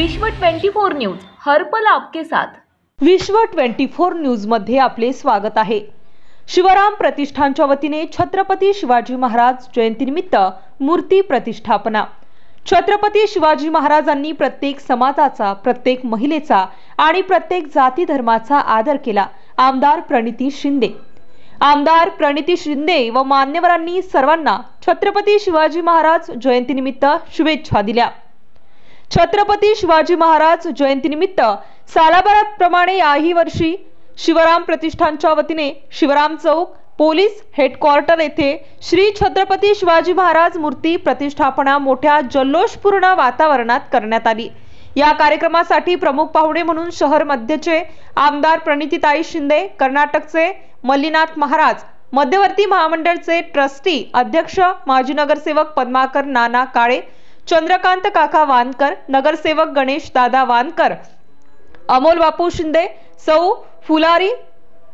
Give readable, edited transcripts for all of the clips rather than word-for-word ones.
विश्व 24 न्यूज हर पल आपके साथ। विश्व 24 न्यूज मध्ये आपले स्वागत आहे। शिवराम प्रतिष्ठानच्या वतीने छत्रपती शिवाजी महाराज जयंतीनिमित्त मूर्ती प्रतिष्ठापना। छत्रपती शिवाजी महाराजांनी प्रत्येक समाजाचा, प्रत्येक महिलेचा आणि प्रत्येक जाती धर्माचा आदर केला। आमदार प्रणिती शिंदे व मान्यवरांनी सर्वांना छत्रपती शिवाजी महाराज जयंतीनिमित्त शुभेच्छा दिल्या। छत्रपती शिवाजी महाराज जयंतीनिमित्त सालाबाराप्रमाणे याही वर्षी शिवराम प्रतिष्ठानच्या वतीने शिवराम चौक पोलीस हेडक्वार्टर येथे श्री छत्रपती शिवाजी महाराज मूर्ती प्रतिष्ठापना मोठ्या जल्लोषपूर्ण वातावरणात करण्यात आली। या कार्यक्रमासाठी प्रमुख पाहुणे म्हणून शहर मध्यचे आमदार प्रणितीताई शिंदे, कर्नाटकचे मल्लीनाथ महाराज, मध्यवर्ती महामंडळचे ट्रस्टी अध्यक्ष माजी नगरसेवक पद्माकर नाना काळे, चंद्रकांत काका वानकर, नगरसेवक गणेश दादा वानकर, अमोल बापू शिंदे, सौ फुलारी,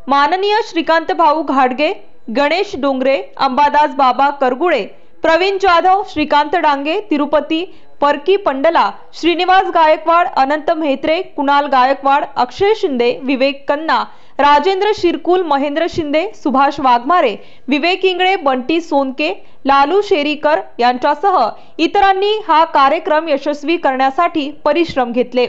माननीय श्रीकांत भाऊ घाडगे, गणेश डोंगरे, अंबादास बाबा करगुळे, प्रवीण जाधव, श्रीकांत डांगे, तिरुपती परकी पंडला, श्रीनिवास गायकवाड, अनंत मेहत्रे, कुणाल गायकवाड, अक्षय शिंदे, विवेक कन्ना, राजेंद्र शिरकुल, महेंद्र शिंदे, सुभाष वाघमारे, विवेक इंगळे, बंटी सोनके, लालू शेरीकर यांच्यासह इतरांनी हा कार्यक्रम यशस्वी करण्यासाठी परिश्रम घेतले।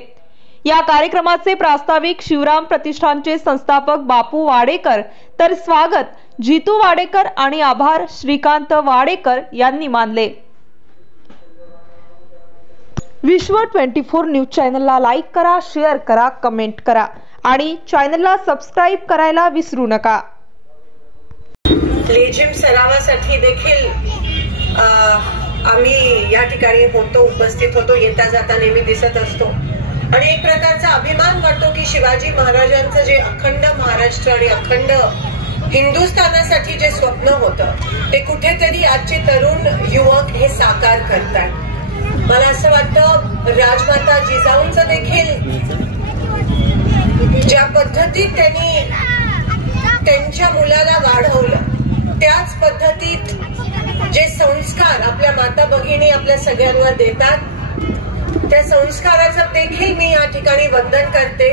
या कार्यक्रमाचे प्रास्ताविक शिवराम प्रतिष्ठानचे संस्थापक बापू वाडेकर, तर स्वागत जीतू वाडेकर आणि आभार श्रीकांत वाडेकर यांनी मानले। विश्व 24 न्यूज चॅनलला लाईक करा, शेअर करा, कमेंट करा आणि चॅनलला सबस्क्राइब करायला विसरू नका। लेझिम सरावासाठी देखील आम्ही या ठिकाणी उपस्थित होतो, येता जाता नेहमी दिसत असतो आणि एक प्रकारचा अभिमान वाटतो की शिवाजी महाराजांचं जे अखंड महाराष्ट्र आणि अखंड हिंदुस्थानासाठी जे स्वप्न होतं ते कुठेतरी आजचे तरुण युवक हे साकार करतात। मला असं वाटतं राजमाता जिजाऊंचं देखील ज्या पद्धतीत त्यांनी त्यांच्या मुलाला वाढवलं त्याच पद्धतीत जे संस्कार आपल्या माता भगिनी आपल्या सगळ्यांवर देतात त्या संस्काराचं देखील मी या ठिकाणी वंदन करते।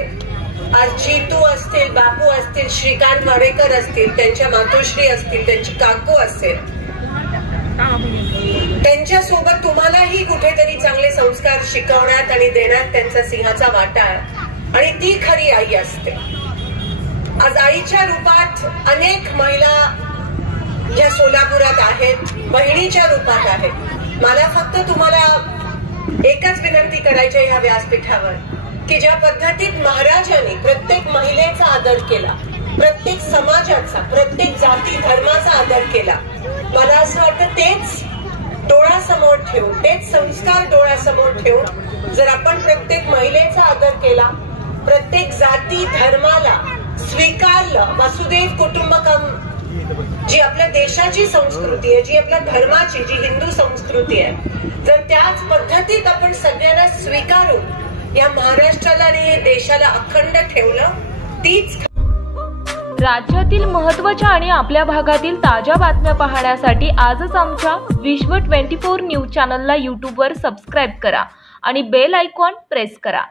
आज जीतू असतील, बापू असतील, श्रीकांत वाडेकर असतील, त्यांच्या मातोश्री असतील, त्यांची काकू असेल, त्यांच्या सोबत तुम्हालाही कुठेतरी चांगले संस्कार शिकवण्यात आणि देण्यात त्यांचा सिंहाचा वाटा आहे आणि ती खरी आई असते। आज आईच्या रूपात अनेक महिला ज्या सोलापुरात आहेत, बहिणीच्या रूपात आहेत। मला फक्त तुम्हाला एकच विनंती करायची आहे या व्यासपीठावर की ज्या पद्धतीत महाराजांनी प्रत्येक महिलेचा आदर केला, प्रत्येक समाजाचा, प्रत्येक जाती धर्माचा आदर केला, मला असं वाटतं तेच डोळ्यासमोर ठेवून, तेच संस्कार डोळ्यासमोर ठेवून जर आपण प्रत्येक महिलेचा आदर केला, प्रत्येक जाती धर्माला स्वीकारलं, वसुदैव कुटुंबकम जी आपल्या देशाची संस्कृती आहे, जी आपल्या धर्माची, जी हिंदू संस्कृती आहे, जर त्याच पद्धतीत आपण सगळ्यांना स्वीकारून या महाराष्ट्राला आणि या देशाला अखंड ठेवलं, तीच राज्यातील महत्त्वाच्या आणि आपल्या भागातील ताज्या बातम्या पाहण्यासाठी आजच आमच्या विश्व 24 न्यूज चॅनलला YouTube वर सबस्क्राइब करा आणि बेल आयकॉन प्रेस करा।